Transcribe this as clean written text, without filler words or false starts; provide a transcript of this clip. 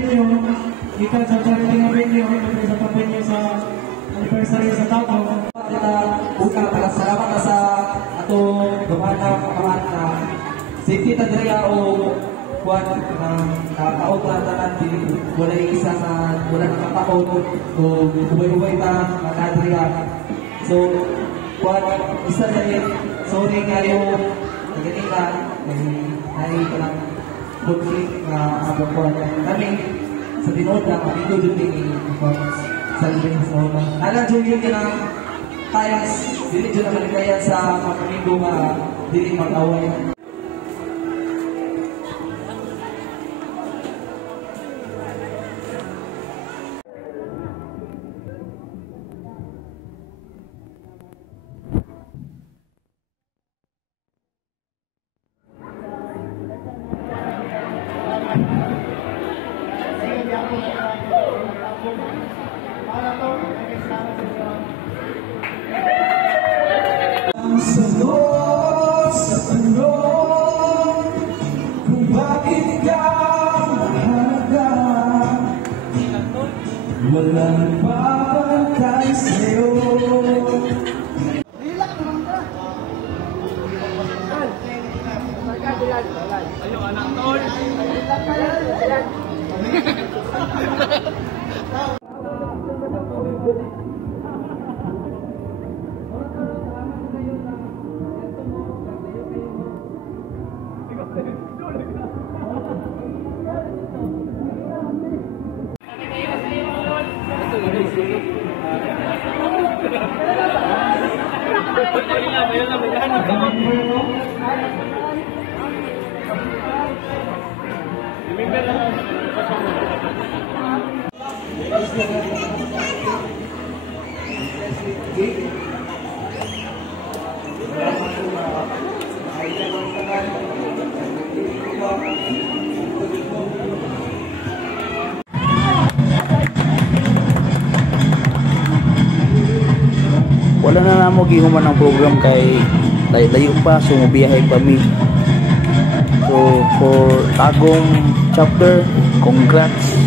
venue, kita sa charity nga venue, sa pag-venue sa anniversary sa Davao. Una, salamat na sa atong gumana kamarka. Safety Tadrea o kuwan nakakaot na natin, wala isa na wala nakakaot o ubay-ubay na Tadrea. So, kuwan, isa na yun, sorry kayo, naganila, nari ko lang conflict na abang kuwan. Kami, sa tinood na, ito din yung sa living sa una. Alam dyan yun yun ang tayas, dili dyan ang maligaya sa kapamigo nga dili mag-away. Ang sagot sa tanong kung bakit ka mahalaga, walang babantay sa'yo. Ayun, anak tol. Wala na namo gihuman ang program kay layo pa, so mubiyahe pa mi. So for Tagum chapter, congrats.